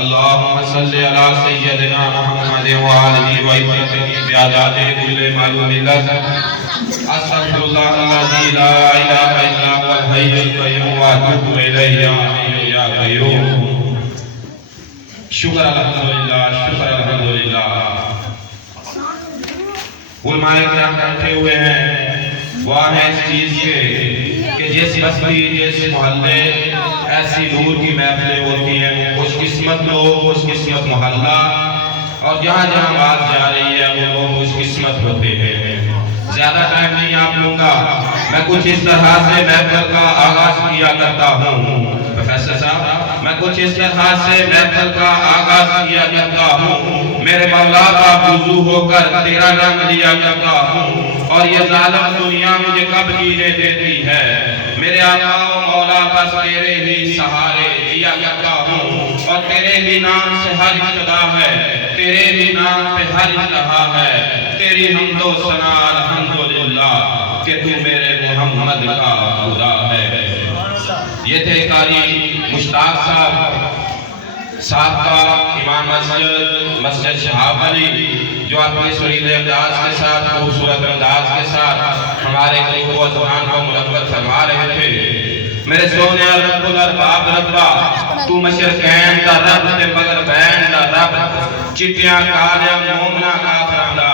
اللهم صل على سيدنا محمد وآله وصحبه بعدد كل معلوم لك. استغفر الله الذي لا اله الا هو الحي القيوم واتوب اليه يا حي يا قيوم. شکر الحمدللہ، شکر الحمدللہ. علماء کرام بیٹھے ہوئے ہیں، گواہ ہیں اس چیز کے کہ جس بستی جس محلے ایسی نور کی محفلیں ہوتی ہیں، خوش قسمت لوگ، خوش قسمت محلہ، اور جہاں جہاں بات جا رہی ہے وہ لوگ خوش قسمت ہوتے ہیں. زیادہ ٹائم نہیں آپ لوگوں کا، میں کچھ اس طرح سے محفل کا آغاز کیا کرتا ہوں. پروفیسر صاحب، میں کچھ اس طرح سے محفل کا آغاز کیا کرتا ہوں. میرے مولا کا وضو ہو کر تیرا نام لیا کرتا ہوں، اور یہ ظالم دنیا مجھے کب جینے دیتی ہے. میرے آقا و مولا بس تیرے ہی سہارے جیا کرتا ہوں، اور تیرے ہی نام سے ہر ابتدا ہے، تیرے ہی نام پہ ہر انتہا ہے. تیری حمد و ثنا الحمدللہ کہ تو میرے محمد کا خدا ہے. یہ تھے قاری مشتاق صاحب کا امام مسجد شہاب علی، جو اپنے سریلے انداز کے ساتھ، خوبصورت انداز کے ساتھ ہمارے قلب و زبان کو منور فرما رہے تھے. میرے سونے رب الارباب ربا، تو مشرقین دا رب تے مغربین دا رب، چٹیاں کالیاں مومنا کافران دا،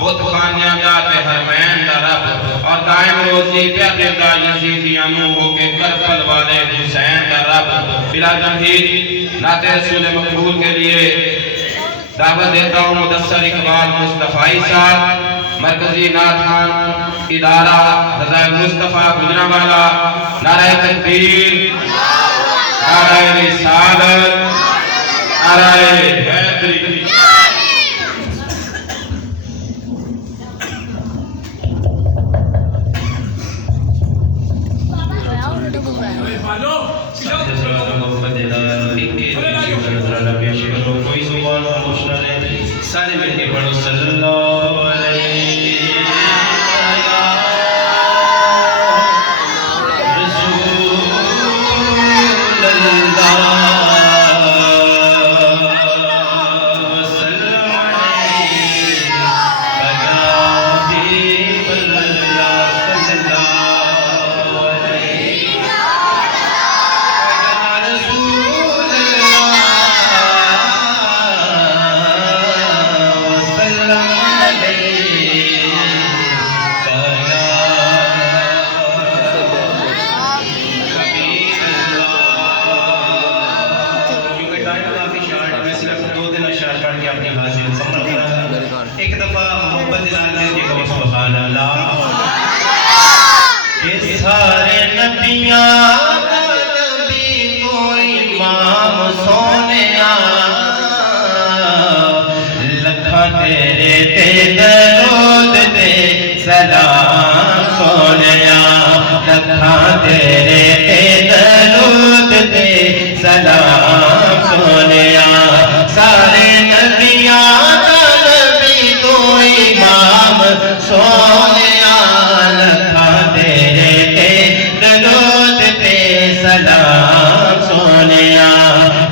بت خانیاں دا تے حرمین دا رب، اور دائم روزی پیا دیتا یزیدیاں نو ہو کے کربل والے حسین دا رب. بلا تمہید نعت رسول مقبول کے لیے دعوت دیتا ہوں مدثر اقبال مصطفی صاحب، مرکزی نعت خوان ادارہ رضا مصطفیٰ گجرانوالہ. نعرہ تکبیر، نعرہ رسالت، نعرہ حیدری. کوئی سارے مل کے پڑھو صلی اللہ علیہ ایک دفعہ محبت دلال کے کہو سبحان اللہ کہ سارے نبیاں نبی کو امام سونیا لکھا تیرے تے درود تے سلام سونیا لکھا تیرے تے درود تے سلام سونیا سارے نبیاں سونیا لکھا تیرے تے درود تے سلام سونیا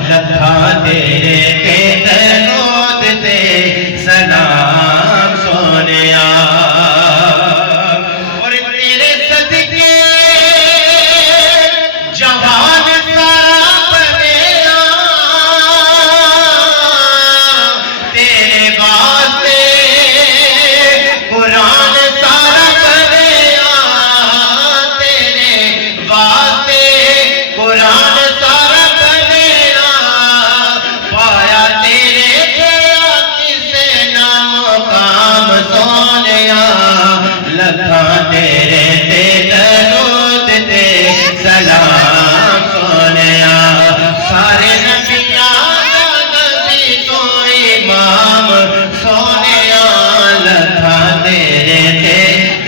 لکھا تیرے تے درود تے سلام سونیا اور تیرے صدقے جہان سارا بنیا تیرے واسطے قرآن سارا بنیا تیرے واسطے قرآن سارا بنیا پایا تیرے جیا کسے نہ مقام سونیا لکھا تیرے تے درود تے سلام سونیا سارے نبیاں نبی تو امام سونیا لکھا تیرے تے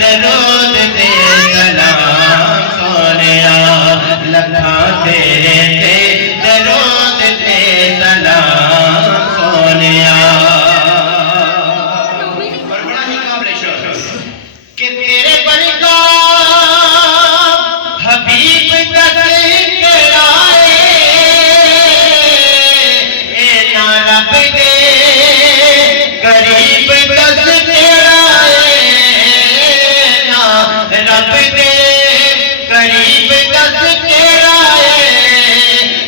درود تے سلام سونیا لکھا تیرے تے درود تے سلام سونیا اور بڑا ہی قابل شکر کہ تیرے برگا حبیب تذکرائے اے نا رب دے قریب تذکرائے نا رب دے قریب تذکرائے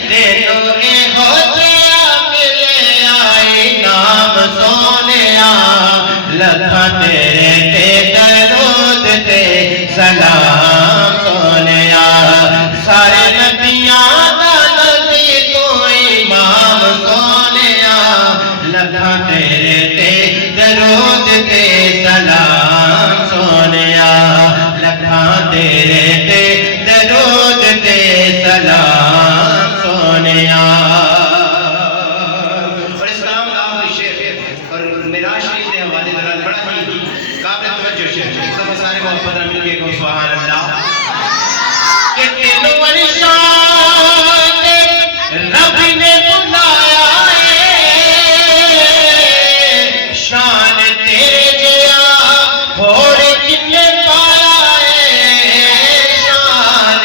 تینوں اے ہو جیا ملے آئی نام سونیا لکھا تیرے تے درود تے سلام سونیا سارے نبیاں دا نبی تو امام سونیا لکھا تیرے تے درود تے سلام سونیا لکھا تیرے تے درود تے سلام سونیا اور اسلام کا آخری شعر اور معراج شریف کے حوالے دلال بڑا ہی قابل توجہ شعر ایک دفعہ سارے محبت مل کے کہو سبحان اللہ کہ تینوں والی شان رب نے بلایا ہے شان تیرے جیا ہوڑ کنے پایا ہے شان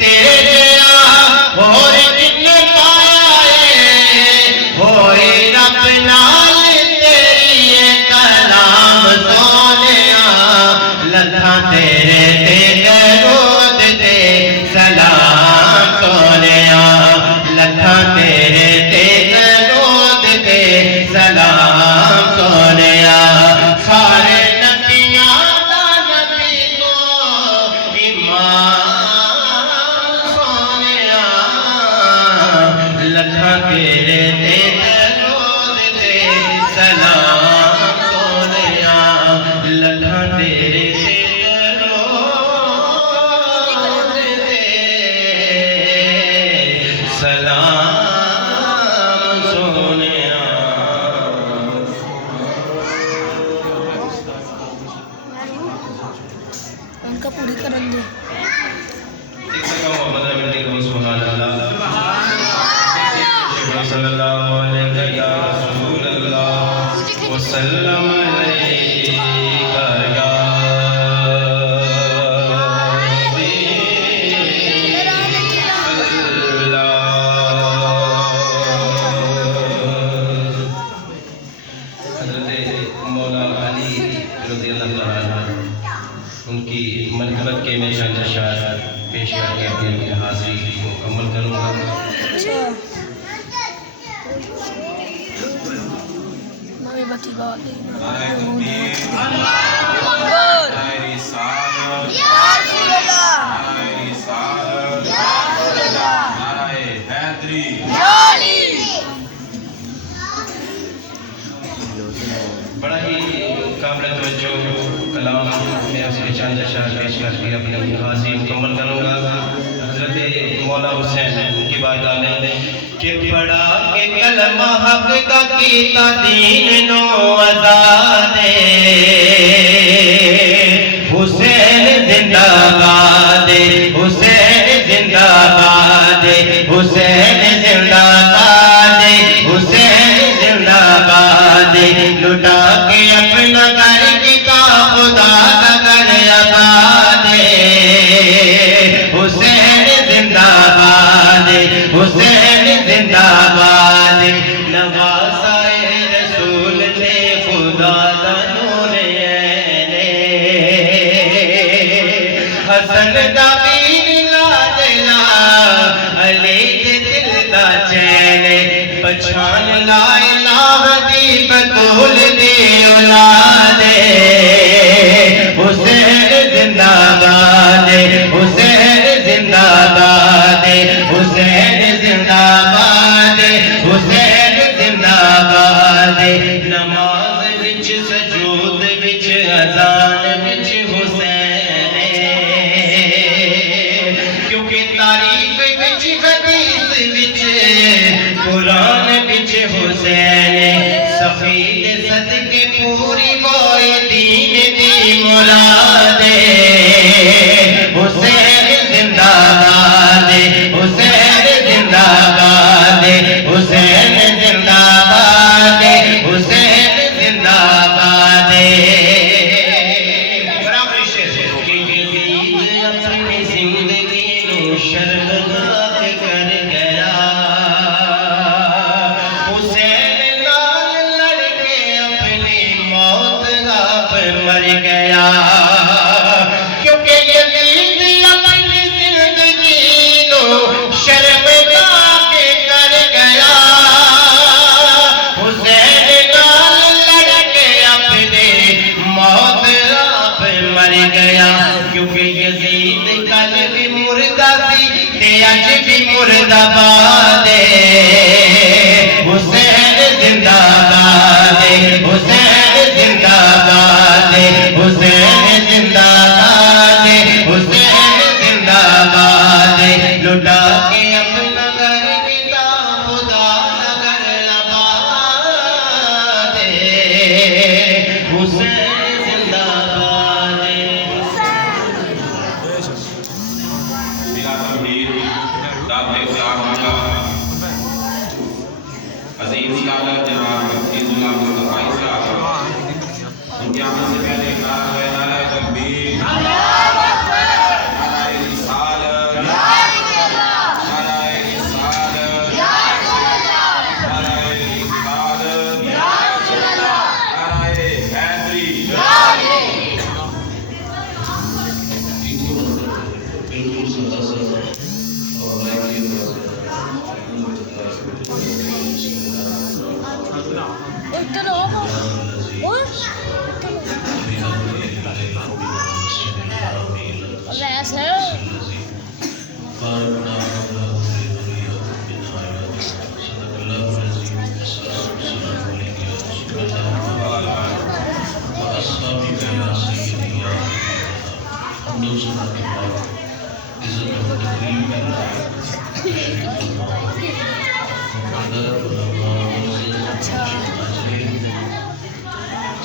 تیرے جیا ہوڑ کنے پایا ہے ہوئی رب نال تیری کلام سونیا لکھا تیرے تے درود تے سلام سونیا لکھا تیرے تے درود تے سلام سونیا سارے نبیاں دا نبی تو امام سونیا لکھا تیرے تے درود تے سلام سونیا لکھا تیرے تے درود تے سلام سونیا ان کا پوری کرن دو سبحان اللہ صلی اللہ علیہ یا رسول اللہ وسلم علیکہ یا ان کی منقبت کے میں چند اشعار پیش کر کے اپنی حاضری مکمل کروں گا. بڑا ہی قابل توجہ کلام میں اس کے چند اشعار پیش کر کے اپنی حاضری مکمل کروں گا. حضرت مولا حسین کی بارگاہ میں کہ پڑھا کہ کلمہ حق کا کیتا دین نو آزادے حسین زندہ باد حسین زندہ باد حسین زندہ باد حسین زندہ باد لٹا کے اپنا گھر کتا خدا کا گھر آباد حسین زندہ باد حسین زندہ باد نواسائے رسول نے خدا دا نور عین حسن دا بین لا علی دے دل دا چین پچھان لا الہ دی بطول دی اولاد حسین زندہ باد حسین زندہ باد حسین زندہ باد حسین زندہ باد نماز وچ سجود وچ اذان وچ حسین کیونکہ تاریخ وچ حدیث وچ قرآن وچ حسین سخی دے صدقے پوری ہوئی دین دی مراد حسین زندہ باد حسین زندہ باد حسین زندہ باد حسین زندہ باد کہ یزید اپنی زندگی نو شرمناک کر گیا حسین نال لڑ کے اپنی موت آپ مر گیا کیونکہ یزید اپنی زندگی نو شرمناک کر گیا حسین نال لڑ کے اپنی موت آپ مر گیا کیونکہ یزید کل بھی مردہ سی تے اج بھی مردہ باد حسین زندہ باد حسین زندہ باد حسین زندہ باد حسین زندہ باد لٹا کے اپنا گھر پتا خدا نگر آباد حسین زندہ باد. بلا تمہید داد اسلام کا عظیم اسکالر جناب عزیز اللہ مصطفی صاحب ان کے آنے سے پہلے کہا ہے نعرہ تکبیر نعرہ رسالت نعرہ رسالت نعرہ رسالت نعرہ حیدری بالکل سدا سدا اور لائقی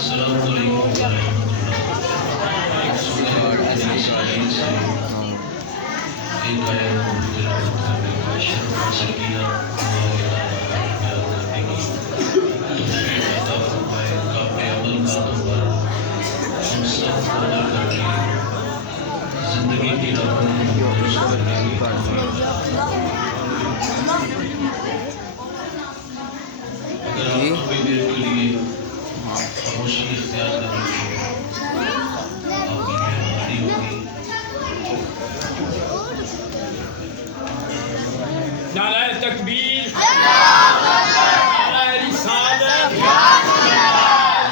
السلام اگر آپ تھوڑی دیر کے لیے خاموشی اختیار کریں تو آپ کی مہربانی ہوگی. نعرہ تکبیر، نعرہ رسالت،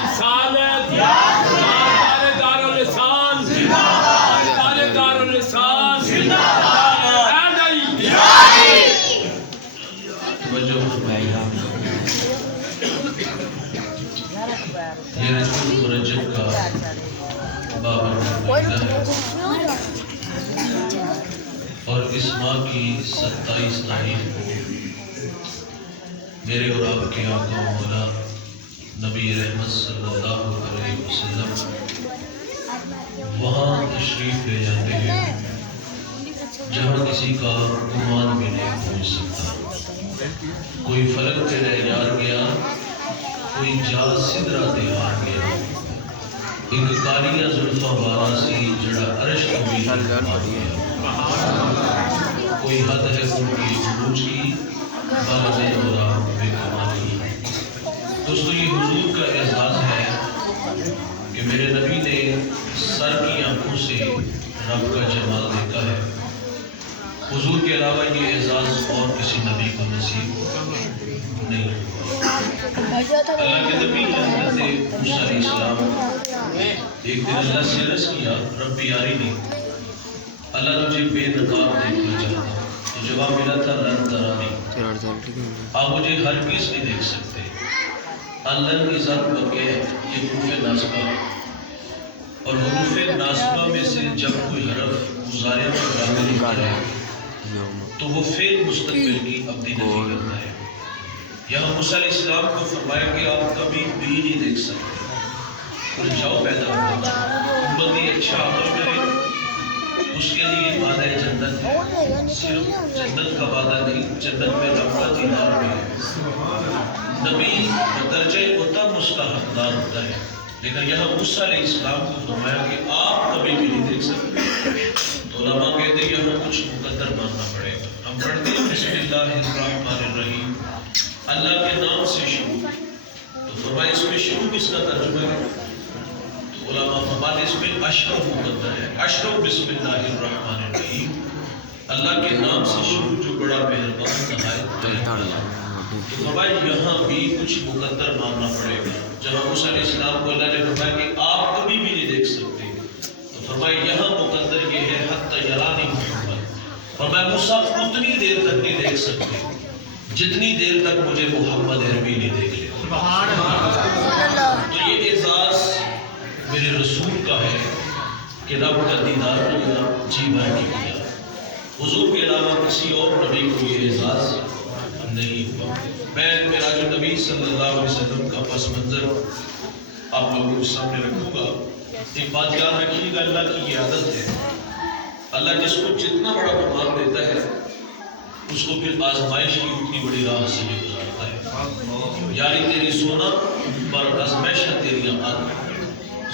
رسالت، نعرہ داراللسان، نعرہ داراللسان، توجہ فرمائیے. یہ رجب مرجب کا بابر ہے اور اس ماہ کی 27 تاریخ کو میرے اور آپ کے آقا و مولا نبی رحمت صلی اللہ علیہ وسلم وہاں تشریف لے جاتے ہیں جہاں کسی کا گمان بھی نہیں پہنچ سکتا. کوئی فلک تیرے یار گیا، کوئی جا سدرا دے ہار گیا، ایک کالیاں زلفاں والا سی جڑا عرش کو بھی ہار گیا. کوئی حد ہے ان کی عروج کی، بالغ اورا بے کمالی. دوستو یہ حضور کا اعزاز ہے کہ میرے نبی نے سر کی آنکھوں سے رب کا جمال دیکھا ہے. حضور کے علاوہ یہ اعزاز اور کسی نبی کو نصیب نہیں ہوا. اللہ کے نبی حضرت موسیٰ علیہ السلام ایک دن اللہ سے عرض کیا، ربی آرینی، اللہ تجھے بے نقاب دیکھنا چاہتا. تو جواب ملا تھا لن ترانی، آپ مجھے ہرگز نہیں دیکھ سکتے. لن کی ذات بقیہ ہے، یہ حروف ناصبہ، اور حروف ناصبہ میں سے جب کوئی حرف مضارع میں داخل ہوتا ہے تو وہ فعل مستقبل کی ابدی نفی کرتا ہے. یہاں موسیٰ علیہ السلام کو فرمایا کہ آپ کبھی بھی نہیں دیکھ سکتے. اور جاؤ پیدا ہوا بندی اچھا عمل کرے اس کے لیے وعدہ جنت ہے. صرف جنت کا وعدہ نہیں، جنت میں رب کا دیدار بھی ہے. نبی درجہ متم اس کا حقدار ہوتا ہے، لیکن یہاں موسیٰ علیہ السلام کو فرمایا کہ آپ کبھی بھی نہیں دیکھ سکتے. تو علماء کہتے ہیں یہاں کچھ مقدر ماننا پڑے گا. ہم پڑھتے ہیں بسم اللہ الرحمن الرحیم، اللہ کے نام سے شروع. تو فرمایا اس میں شروع کس کا ترجمہ ہے؟ تو علماء فرماتے اس میں اشرف مقدر ہے. اشرف بسم اللہ الرحمن الرحیم، اللہ کے نام سے شروع جو بڑا مہربان نہایت مہربان. تو فرمایا یہاں بھی کچھ مقدر ماننا پڑے گا. جہاں موسیٰ علیہ السلام کو اللہ نے فرمایا کہ آپ کبھی بھی نہیں دیکھ سکتے، تو فرمایا یہاں مقدر یہ ہے حتی یرانی محمد. فرمایا موسیٰ اتنی دیر تک نہیں دیکھ سکتے جتنی دیر تک مجھے محمد عربی نہیں دیکھ لے. تو یہ اعزاز میرے رسول کا ہے کہ رب کا دیدار کیا، جی بھر نہیں کیا. حضور کے علاوہ کسی اور نبی کو یہ اعزاز نہیں ہوا. میں میرا جو نبی صلی اللہ علیہ وسلم کا پس منظر آپ لوگوں کے سامنے رکھوں گا. ایک بات یاد رکھیے گا، اللہ کی یہ عادت ہے، اللہ جس کو جتنا بڑا مقام دیتا ہے اس کو پھر آزمائش کی اتنی بڑی راہ سے بھی گزارتا ہے. یاری تیری سونا پر آزمائش ہے تیری آگ،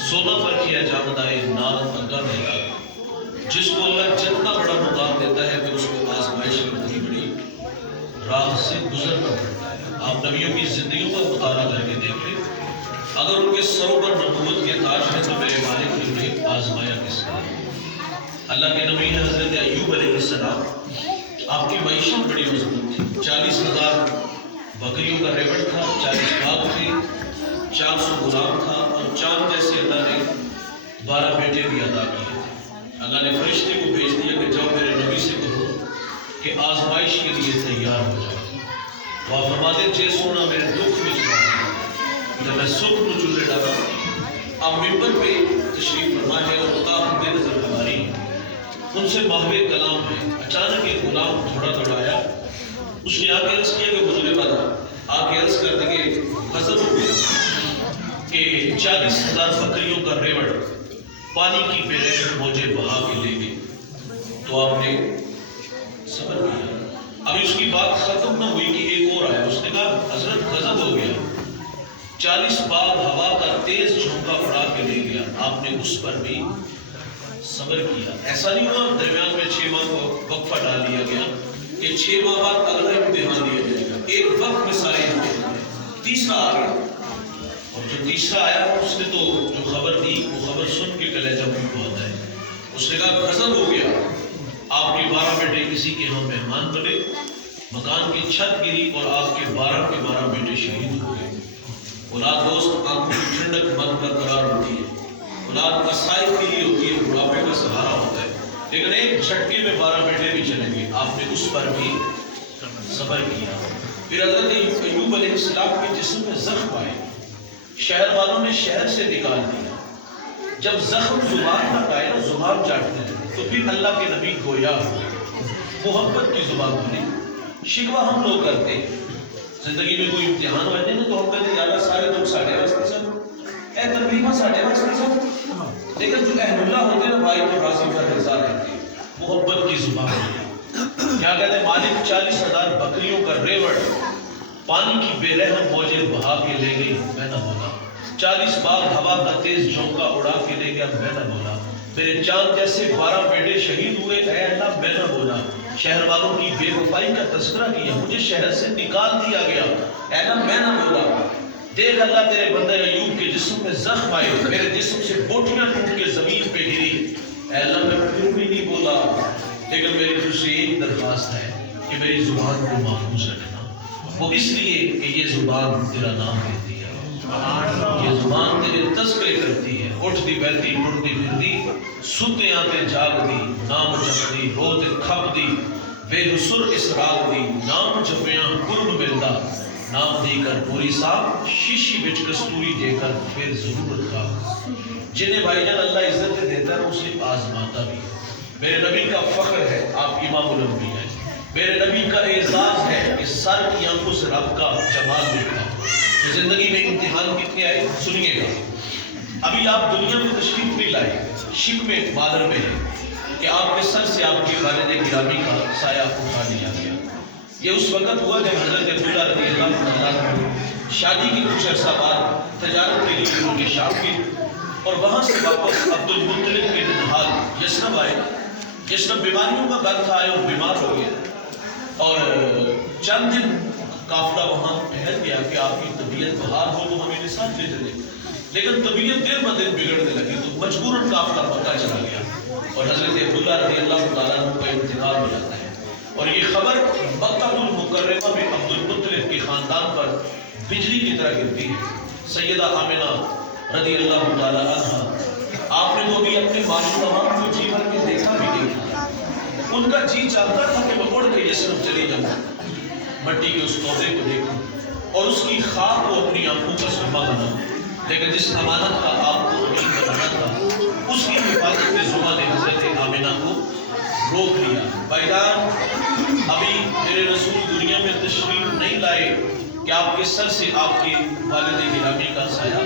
سونا پر کیا جامدہ نار تنگا نہیں آگ. جس کو اللہ جتنا بڑا مقام دیتا ہے پھر اس کو آزمائش کی اتنی بڑی راہ سے گزرنا پڑتا ہے. آپ نبیوں کی زندگیوں کا مطالعہ کر کے دیکھ لیں، اگر ان کے سروں پر نبوت کے تاج ہے تو میرے مالک نے انہیں آزمایا کس کا؟ اللہ کے نبی ہے حضرت ایوب علیہ السلام. آپ کی معیشت بڑی مضبوط تھی، 40,000 بکریوں کا ریوڑ تھا، 40 باغ تھے، 400 غلام تھا، اور چاند جیسے اللہ نے 12 بیٹے بھی عطا کیے تھے. اللہ نے فرشتے کو بھیج دیا کہ جاؤ میرے نبی سے کہو کہ آزمائش کے لیے تیار ہو جاؤ. وہ فرماتے جے سونا میرے دکھ میں سنا جب میں سکھ نو چلے ڈالا. اب ممبر پہ تشریف فرما ہے اور خدا ہم دے نظر ہماری ان سے محو کلام ہے. اچانک ایک غلام تھوڑا آیا، اس نے آ کے عرض کیا کہ حضور بادہ آ کے عرض کر دے کہ غضب ہو گیا کہ 40,000 بکریوں کا ریوڑ پانی کی بے رحم موجے بہا کے لے گئے. تو آپ نے صبر کیا. ابھی اس کی بات ختم نہ ہوئی کہ ایک اور آیا. اس نے کہا حضرت غضب ہو گیا، 40 بار ہوا کا تیز جھونکا پڑا کے لے گیا. آپ نے اس پر بھی صبر کیا. ایسا نہیں ہوا درمیان میں 6 ماہ کو وقفہ ڈال دیا گیا کہ 6 ماہ بعد اگلا امتحان دیا جائے گا. ایک وقت میں سارے امتحان ہیں. تیسرا تیسرا آیا اس نے تو جو خبر دی وہ خبر سن کے کلیجہ منہ کو آتا ہے. اس نے کہا غضب ہو گیا, آپ کے 12 بیٹے کسی کے ہاں مہمان بنے, مکان کی چھت گری اور آپ کے 12 کے 12 بیٹے شہید ہو گئے. اولاد دوست آنکھوں کی ٹھنڈک من برقرار ہوتی ہے, اولاد اسائف کے لیے ہوتی ہے, بڑھاپے کا سہارا ہوتا ہے, لیکن ایک جھٹکے میں 12 بیٹے بھی چلیں گے. آپ نے اس پر بھی صبر کیا. پھر حضرت ایوب علیہ السلام کے جسم میں زخم آئے, شہر والوں نے شہر سے نکال دیا. جب زخم زبان تک آئے نا, زبان چاٹنے لگے, تو پھر اللہ کے نبی گویا محبت کی زبان بولی. شکوہ ہم لوگ کرتے ہیں, زندگی میں کوئی امتحان ہوتے ہیں تو ہم کہتے ہیں یار سارے لوگ ساڑھے واسطے سن, اے تربیمہ ساڑھے واسطے سن. لیکن جو اہل اللہ ہوتے ہیں بھائی تو راضی پر رضا رہتے ہیں, محبت کی زبان بولی. کیا کہتے ہیں مالک 40,000 بکریوں کا ریوڑ پانی کی بے رحم موجیں بہا کے لے گئی, میں نہ بولا. 40 باغ ہوا کا تیز جھونکا اڑا کے لے گیا, میں نہ بولا. میرے چاند جیسے 12 بیٹے شہید ہوئے, اے اللہ میں نہ بولا. شہر والوں کی بے وفائی کا تذکرہ کیا, مجھے شہر سے نکال دیا گیا, اے اللہ میں نہ بولا. دیکھ اللہ تیرے بندے ایوب کے جسم میں زخم آئے, میرے جسم سے بوٹیاں ٹوٹ کے زمین پہ گری, اے اللہ میں پھر بھی نہیں بولا. لیکن میری تجھ سے ایک درخواست ہے کہ میری زبان کو محفوظ رکھنا, وہ اس لیے کہ یہ زبان تیرا نام لیتی ہے, یہ زبان تیرے تذکرے کرتی ہے. اٹھتی بیٹھتی ٹرتی پھرتی, ستے آتے جاگتی, نام جپتی روتے کھپتی, بے حسر اسرار دی, نام جپیاں قرب ملدا, نام دی کر پوری صاحب, شیشی بچ کستوری دے کر پھر ضرورت کا. جنہیں بھائی جان اللہ عزت دیتا ہے اسے آزماتا بھی. میرے نبی کا فخر ہے آپ امام الانبیاء ہیں, میرے نبی کا اعزاز ہے کہ سر کی آنکھوں سے رب کا جمال دیکھا. زندگی میں امتحان کتنے آئے سنیے گا. ابھی آپ دنیا میں تشریف نہیں لائے, شک میں بادر میں ہے کہ آپ کے سر سے آپ کی والد گرامی کا سایہ اٹھا لیا گیا. یہ اس وقت ہوا جب حضرت عبداللہ رضی اللہ عنہ شادی کے کچھ عرصہ بعد تجارت کے لیے انہوں نے شام کی, اور وہاں سے واپس عبد المطلب کے ننہال یثرب آئے. یثرب بیماریوں کا گھر تھا اور بیمار ہو گیا, اور چند دن قافلہ وہاں ٹھہر گیا کہ آپ کی طبیعت بحال ہو تو ہمیں ساتھ لے چلے. لیکن طبیعت دن بدن بگڑنے لگی تو مجبوراً قافلہ مکہ چلا گیا, اور حضرت عبداللہ رضی اللہ تعالیٰ عنہ کا انتقال ہو جاتا ہے. اور یہ خبر مکہ المکرمہ میں عبد المطلب کے خاندان پر بجلی کی طرح گرتی ہے. سیدہ آمنہ رضی اللہ تعالیٰ عنہ, آپ نے تو بھی اپنے والدہ کو جی بھر کے دیکھا بھی نہیں تھا. ان کا جی چاہتا تھا کہ میں اڑ کے یثرب چلی جاؤں, مٹی کے اس توبے کو دیکھوں اور اس کی خاک کو اپنی آنکھوں کا سرما بناؤں. لیکن جس امانت کا آپ کو امین بنانا تھا اس کی حفاظت میں زما نے حضرت آمنہ کو روک لیا. بھائی جان ابھی میرے رسول دنیا میں تشریف نہیں لائے کہ آپ کے سر سے آپ کے والد گرامی کا سایہ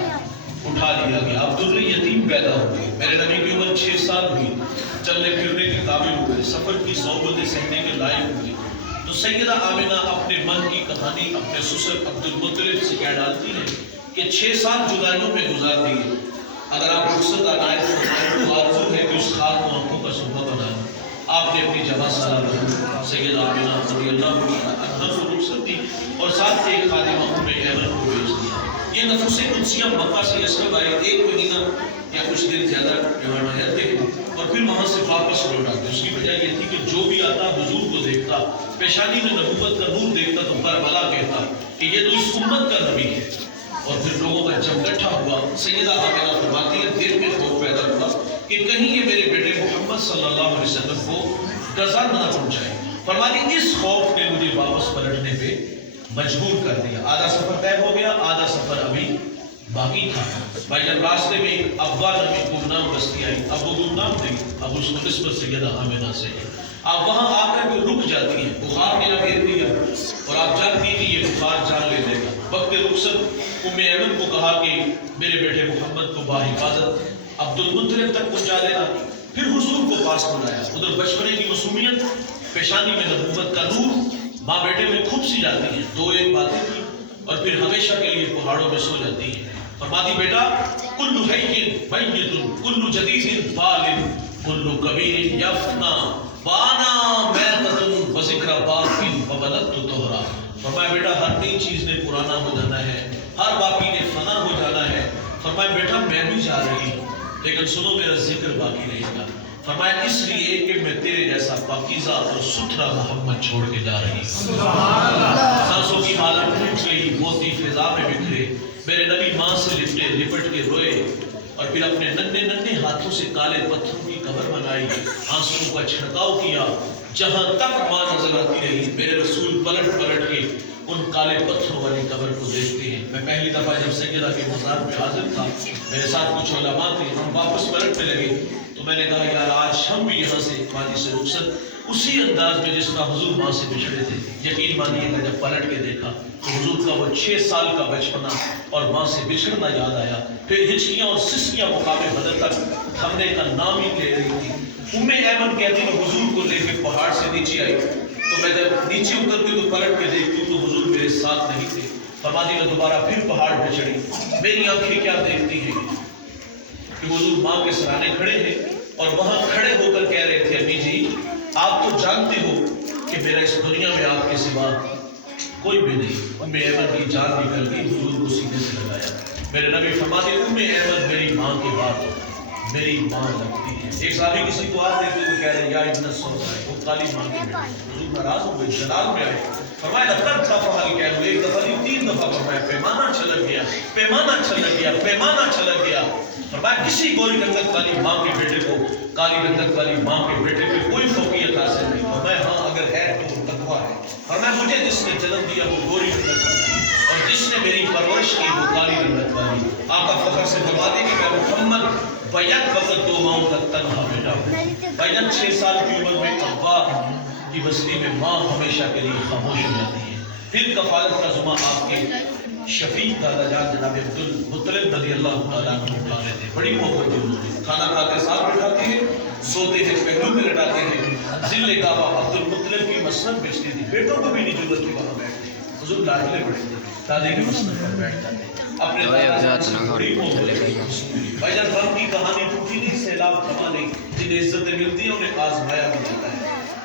اٹھا لیا گیا. آپ در یتیم پیدا ہو گئے. میرے نبی کی عمر 6 سال ہوئی, چلنے پھرنے کے قابل ہوئے, سفر کی صحبتیں سہنے کے لائق ہوئے. تو سیدہ آمنہ اپنے من کی کہانی اپنے سسر عبد المطلب سے کہہ ڈالتی ہے کہ 6 سال جدائیوں میں گزار دیے. اگر آپ رخصت عنایت فرمائیں تو آرزو ہے کہ اس خاک کو آنکھوں کا صبح بنائیں. آپ نے اپنی جمع سالہ سیدہ آمنہ رضی اللہ عنہا کو رخصت دی اور ساتھ ایک خادمہ ام ایمن کو بھیج دیا. یہ نفس قدسیہ مکہ سے یثرب آئے, 1 مہینہ یا کچھ دن زیادہ ٹھہرتے ہیں اور پھر وہاں سے واپس لوٹ آتے. اس کی وجہ یہ تھی کہ جو بھی آتا حضور کو دیکھتا, پیشانی میں نبوت کا نور دیکھتا تو کربلا کہتا کہ یہ تو اس امت کا نبی ہے. اور پھر لوگوں کا جب اکٹھا ہوا, سیدہ آمنہ فرماتی ہے دل میں خوف پیدا ہوا کہ کہیں یہ میرے بیٹے محمد صلی اللہ علیہ وسلم کو غزا نہ پہنچائے. فرماتی اس خوف نے مجھے واپس پلٹنے پہ مجبور کر دیا. آدھا سفر طے ہو گیا, آدھا سفر ابھی باقی تھا. بھائی جب راستے میں ایک ابوا نامی گمنام بستی آئی, اب وہ گمنام تھی, اب اس کو نسبت سیدہ آمنہ سے ہے. آپ وہاں آ کر کے رک جاتی ہیں, بخار میرا گھیر دیا اور آپ جانتی ہیں کہ یہ بخار جان لے لے گا. وقت رخصت ام ایمن کو کہا کہ میرے بیٹے محمد کو باحفاظت عبد المطلب تک پہنچا دینا. پھر حضور کو پاس بلایا. ادھر بچپنے کی معصومیت, پیشانی میں نبوت کا نور, ماں بیٹے میں کھپ سی جاتی ہیں, 2-1 باتیں تھی اور پھر ہمیشہ کے لیے پہاڑوں میں سو جاتی ہیں. فرماتی بیٹا کل حی میت کل جدید بال کل کبیر یفنا وانا میتۃ وذکر باق وبلغت طہرا. فرمایا بیٹا ہر نئی چیز نے پرانا ہو جانا ہے, ہر باقی نے فنا ہو جانا ہے, نہیں جا رہی لیکن سنو میرا ذکر باقی رہے گا. فرمایا اس لیے کہ میں تیرے جیسا پاکیزہ اور ستھرا محمد چھوڑ کے جا رہی ہوں. سانسوں کی مالا ٹوٹ گئی, موتی فضا میں بکھرے, میرے نبی ماں سے لپٹ کے روئے اور پھر اپنے ننھے ننھے ہاتھوں سے کالے پتھروں کی قبر بنائی, آنسوں کا چھڑکاؤ کیا. جہاں تک ماں نظر آتی رہی میرے رسول پلٹ پلٹ کے ان کالے پتھروں والی قبر کو دیکھتے ہیں. میں پہلی دفعہ جب سیدہ کے مزار پہ حاضر تھا, میرے ساتھ کچھ علماء تھے, ہم واپس پلٹنے لگے تو میں نے کہا یار آج ہم بھی یہاں سے ماضی سے رخصت اسی انداز میں جس طرح حضور ماں سے بچھڑے تھے. یقین مانیے گا جب پلٹ کے دیکھا تو حضور کا وہ 6 سال کا بچپنا اور ماں سے بچھڑنا یاد آیا. پھر ہچکیاں اور سسکیاں مقام بدر تک تھمنے کا نام ہی لے رہی تھی. ایمن کہتی میں حضور کو لے کے پہاڑ سے نیچے آئی تو میں جب نیچے اترتی تو پلٹ کے دیکھتی تو حضور میرے ساتھ نہیں تھے. فرماتی میں دوبارہ پھر پہاڑ پہ چڑھی, میری آنکھیں کیا دیکھتی ہیں کہ حضور ماں کے سرانے کھڑے ہیں اور وہاں کھڑے ہو کر کہہ رہے تھے امی جی آپ تو جانتے ہو کہ میرا اس دنیا میں آپ کے سوا کوئی بھی نہیں. ایمن کی جان نکل گئی, حضور کو سینے سے لگایا. میرے نبی فرماتے ایمن میری ماں کے بعد میری ماں لگتی ہے. ایک صحابی کسی کو آج دیکھتے ہوئے کہہ رہے یا ابن سودا ہے, وہ کالی ماں کے بیٹے. حضور ناراض ہو گئے, جلال میں آئے. فرمایا لقد تفعل کہہ لو, ایک دفعہ نہیں 3 دفعہ فرمایا پیمانہ چھلک گیا, پیمانہ چھلک گیا, پیمانہ چھلک گیا. فرمایا کسی گوری رنگت والی ماں کے بیٹے کو کالی رنگت والی ماں کے بیٹے پہ کوئی فوقیت حاصل نہیں. فرمایا ہاں اگر ہے تو تقویٰ ہے. فرمایا مجھے جس نے جنم دیا وہ گوری رنگت والی اور جس نے میری پرورش کی وہ کالی رنگت والی. آقا فخر سے فرماتے کہ میں محمد بیک وقت 2 ماہوں تک تنہا بیٹا ہوں. بیک 6 سال کی عمر میں ابا کی بستی میں ماں ہمیشہ کے لیے خاموش ہو جاتی ہے. پھر کفالت کا ذمہ آپ کے شفیق دادا جان جناب عبدالمطلب رضی اللہ تعالیٰ عنہ اٹھا رہے تھے. بڑی محبت دی انہوں نے. کھانا کھاتے ساتھ بٹھاتے ہیں, سوتے ہیں پہلو میں لٹاتے ہیں. ذل کعبہ عبدالمطلب کی مسند بیچتی تھی, بیٹوں کو بھی نہیں ضرورت تھی وہاں بیٹھتے. حضور لاڈلے پڑے تھے, دادے کی مسند پر بیٹھ جاتے. اپنے دادا سے بڑی محبت دی. بھائی جان غم کی کہانی ٹوٹی نہیں, سیلاب تھما نہیں. جنہیں عزتیں ملتی ہیں انہیں آزمایا بھی جاتا ہے.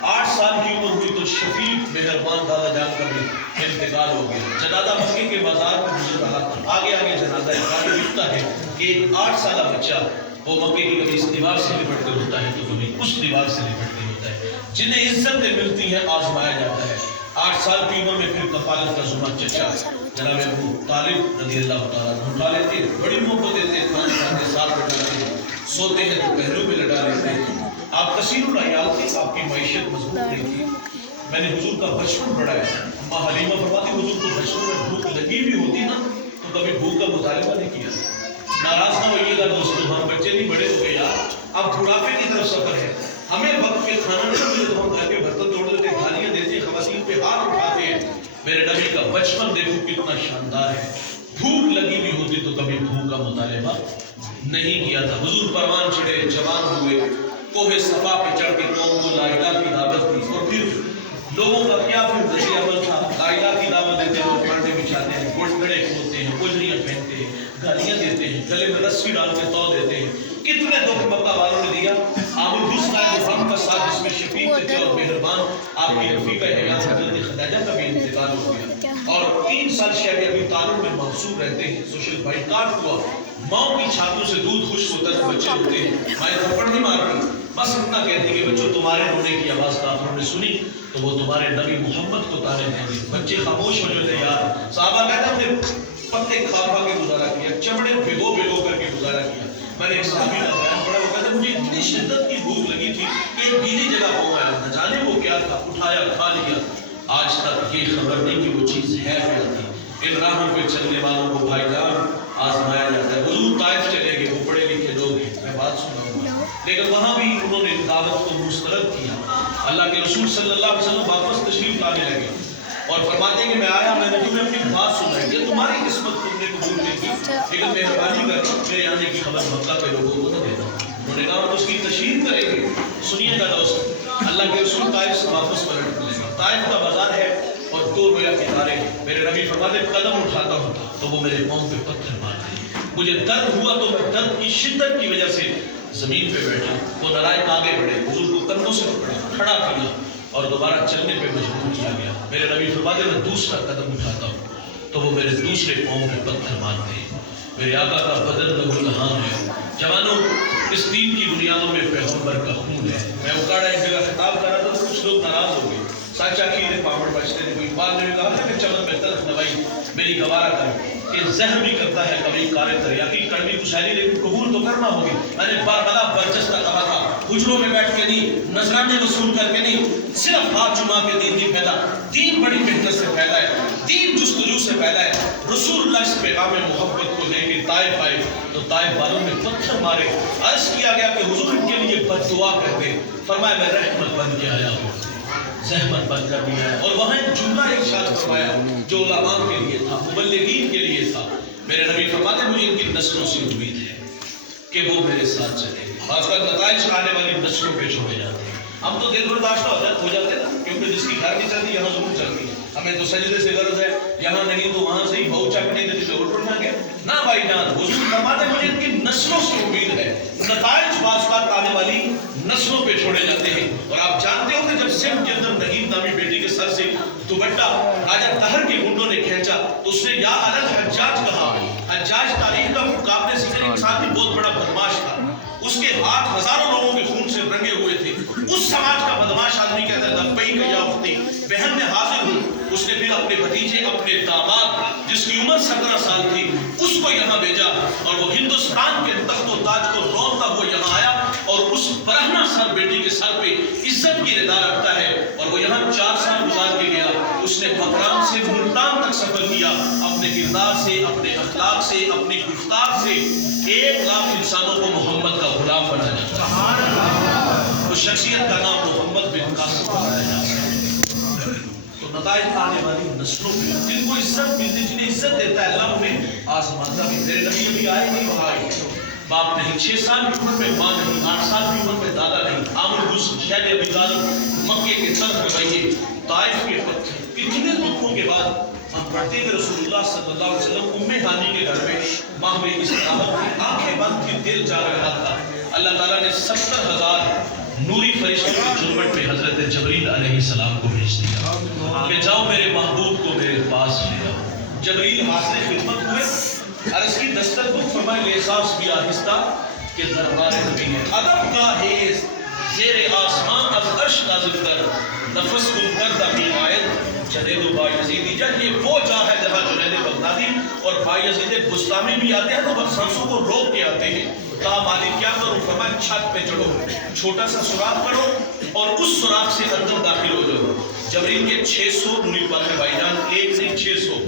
8 سال کی عمر ہوئی تو شفیق مہربان دادا جان کا بھی انتقال ہو گیا. جنازہ مکے کے بازار میں گزر رہا تھا. آگے آگے جنازہ ہے, لکھتا ہے کہ ایک 8 سالہ بچہ وہ مکے کی کبھی اس دیوار سے لپٹ کر ہوتا ہے تو کبھی اس دیوار سے لپٹ کر ہوتا ہے. جنہیں عزتیں ملتی ہیں آزمایا جاتا ہے. 8 سال کی عمر میں پھر کفالت کا ذمہ چچا جناب ابو طالب رضی اللہ تعالیٰ عنہ اٹھا لیتے. بڑی محبت دیتے, کھانے کھاتے ساتھ بٹھاتے, سوتے ہیں تو پہلو پہ لٹا لیتے ہیں. آپ کثیر العیال تھے, آپ کی معیشت مضبوط نہیں تھی. میں نے حضور کا بچپن پڑھایا. اماں حلیمہ فرماتی حضور کو بچپن میں بھوک لگی بھی ہوتی نا تو کبھی بھوک کا مطالبہ نہیں کیا. ناراض نہ ہوئیے گا دوستوں, ہم بچے نہیں بڑے ہو گئے یار, اب بڑھاپے کی طرف سفر ہے. ہمیں وقت پہ کھانا نہیں ملے تو ہم گھر کے برتن توڑ دیتے, گالیاں دیتے, خواتین پہ ہاتھ اٹھاتے ہیں. میرے نبی کا بچپن دیکھو کتنا شاندار ہے. بھوک لگی بھی ہوتی تو کبھی بھوک کا مطالبہ نہیں کیا تھا. حضور پروان چڑھے, جوان ہوئے, کوہ صفا پہ چڑھ کے قوم کو لا الہ کی دعوت دی. اور پھر لوگوں کا کیا پھر رضی عمل تھا, لا الہ کی دعوت دیتے ہیں, پانڈے بچھاتے ہیں, گھڑے کھولتے ہیں, گجریاں پہنتے ہیں, گالیاں دیتے ہیں, گلے میں رسی ڈال کے تو دیتے ہیں. کتنے دکھ مکہ والوں نے دیا. آمد دوسرا غم کا ساتھ جس میں شفیق تھے اور مہربان آپ کی رفیقہ حیات حضرت خدیجہ کا بھی انتقال ہو گیا اور 3 سال شہر ابی طالب میں محصور رہتے ہیں. سوشل بائیکاٹ ہوا. ماں کی چھاتوں سے دودھ خشک ہوتا ہے, بچے ہوتے ہیں, مائیں تھپڑ نہیں مارتی, بس اتنا کہتی کہ بچوں تمہارے رونے کی آواز کافروں نے سنی تو وہ تمہارے نبی محمد کو تانے دیں گے. بچے خاموش ہو جاتے یار. صحابہ کہتے ہیں پتے کھا کھا کے گزارا کیا, چمڑے بھگو بھگو کر کے گزارا کیا. میں نے ایک صحابی کا بیان پڑھا, وہ کہتا مجھے اتنی شدت کی بھوک لگی تھی کہ ایک گیلی جگہ ہو آیا, نہ جانے وہ کیا تھا, اٹھایا کھا لیا. آج تک یہ خبر نہیں کہ وہ چیز ہے کیا تھی. ان راہوں پہ چلنے والوں کو بھائی جان آزمایا جاتا ہے. حضور طائف چلے گئے, وہ پڑھے لکھے لوگ ہیں, میں بات سن رہا ہوں, لیکن وہاں بھی انہوں نے دعوت کو مسترد کیا. اللہ کے رسول صلی اللہ علیہ وسلم واپس تشریف لانے لگے اور فرماتے ہیں کہ میں آیا, میں نے تمہیں اپنی بات سنائی, یہ تمہاری قسمت تم نے قبول نہیں کی, لیکن مہربانی کر میرے آنے کی خبر مکہ کے لوگوں کو نہ دینا. انہوں نے کہا ہم اس کی تشہیر کریں گے. سنیے گا دوست, اللہ کے رسول طائف سے واپس پلٹ لے گا. طائف کا بازار ہے اور 2 رویا کی تارے. میرے نبی فرماتے قدم اٹھاتا ہوں تو وہ میرے پاؤں پہ پتھر مارتے ہیں. مجھے درد ہوا تو میں درد کی شدت کی وجہ سے زمین پہ بیٹھا. وہ نارائن آگے بڑھے, حضور کو کندھوں سے پکڑا, کھڑا کیا اور دوبارہ چلنے پہ مجبور کیا گیا. میرے نبی فرماتے میں دوسرا قدم اٹھاتا ہوں تو وہ میرے دوسرے پاؤں پہ پتھر مارتے ہیں. میرے آقا کا بدن لہو لہان ہے. جوانوں، اس دین کی بنیادوں میں پیغمبر کا خون ہے. میں اکاڑا ایک جگہ خطاب کر رہا تھا تو کچھ لوگ ناراض ہو گئے. سچا کی نے پاپڑ بچتے نے کوئی بعد میں کہا کہ چمن میں تلخ نوائی میری گوارا کر کہ زہر بھی کرتا ہے کبھی کارے تریاقی کڑوی کشاعری لیکن قبول تو کرنا ہوگی. میں نے باربلا برجستہ کہا تھا حجروں میں بیٹھ کے نہیں، نذرانے وصول کر کے نہیں، صرف ہاتھ چما کے دین نہیں پھیلا. دین بڑی محنت سے پھیلا ہے، دین جستجو سے پھیلا ہے. رسول اللہ اس پیغام محبت کو لے کے طائف آئے تو طائف والوں نے پتھر مارے. عرض کیا گیا کہ حضور ان کے لیے بد دعا کرتے. فرمایا میں رحمت بن کے آیا ہوں، زحمت بن کر بھی آیا. اور وہاں ایک جملہ ارشاد فرمایا جو علماء کے لیے تھا، مبلغین کے لیے تھا. میرے نبی فرماتے مجھے ان کی نسلوں سے امید ہے کہ وہ میرے ساتھ چلیں. آج کل نتائج آنے والی نسلوں پہ چھوڑے جاتے ہیں. ہم تو دل برداشت ہو جاتے نا، کیونکہ جس کی گھر نہیں چلتی یہاں ضرور چلتی ہے. ہمیں تو سجدے سے غرض ہے، یہاں نہیں تو وہاں سے ہی بہو چک نہیں دیتی تو اٹھ نہ گیا. نہ بھائی جان، حضور فرماتے مجھے ان کی نسلوں سے امید ہے. نتائج بعض بات آنے والی نسلوں پہ چھوڑے جاتے ہیں. اور آپ جانتے ہو کہ جب سندھ کے اندر نگین نامی بیٹی کے سر سے دوپٹہ راجہ طاہر کے گنڈوں نے کھینچا تو اس نے یا الگ حجاج کہا. حجاج تاریخ کا قابل ذکر انسان بھی بہت بڑا بدماش تھا. اس کے ہاتھ ہزاروں لوگوں کے خون سے رنگے ہوئے تھے. اس سماج کا بدماش آدمی کہتا ہے لبیک یا اختی، بہن میں حاضر ہوں. اس نے پھر اپنے بھتیجے، اپنے داماد جس کی عمر 17 سال تھی، اس کو یہاں بھیجا اور وہ ہندوستان کے تخت و تاج کو رونتا ہوا یہاں آیا اور اس برہنہ سر بیٹی کے سر پہ عزت کی ردا رکھتا ہے. اور وہ یہاں 4 سال گزار کے گیا. اس نے بغرام سے ملتان تک سفر کیا. اپنے کردار سے، اپنے اخلاق سے، اپنی گفتار سے 1 لاکھ انسانوں کو محمد کا غلام بنایا جاتا ہے. اس شخصیت کا نام محمد بن قاسم بنایا جاتا ہے. تو نتائج آنے والی نسلوں میں جن کو عزت ملتی، جنہیں عزت دیتا ہے اللہ انہیں آزماتا بھی. میرے نبی ابھی آئے نہیں، وہاں آئے باپ نہیں، 6 سال کی عمر میں ماں نہیں، 8 سال کی عمر میں دادا نہیں. عامر بن شہد ابی طالب مکے کے تلخ رویے، طائف کے پتھر، کتنے دکھوں کے بعد ہم پڑھتے کہ رسول اللہ صلی اللہ علیہ وسلم ام ہانی کے گھر میں ماں میں اس طرح کی آنکھیں بند تھی، دل جا رہا تھا. اللہ تعالیٰ نے 70,000 نوری فرشتوں کے جھرمٹ میں حضرت جبریل علیہ السلام کو بھیج دیا کہ جاؤ میرے محبوب کو میرے پاس لے آؤ. جبریل حاضر خدمت ہوئے. عرض کی دستک کو فرمائے لحساس بھی آہستہ کہ دربار نبی ہے. ادب کا حیث زیر آسمان از عرش نازل کر، نفس کن کر دقی آیت جنید و بایزیدی. جب یہ وہ جا ہے جہاں جنید بغدادی اور بایزید بستامی بھی آتے ہیں تو وہ سانسوں کو روک کے آتے ہیں. کہا مالک کیا کروں؟ فرمایا چھت پہ چڑھو، چھوٹا سا سوراخ کرو اور اس سوراخ سے اندر داخل ہو جاؤ. جبریل کے 600 نوری پر ہے بھائی جان، 1 نہیں 600.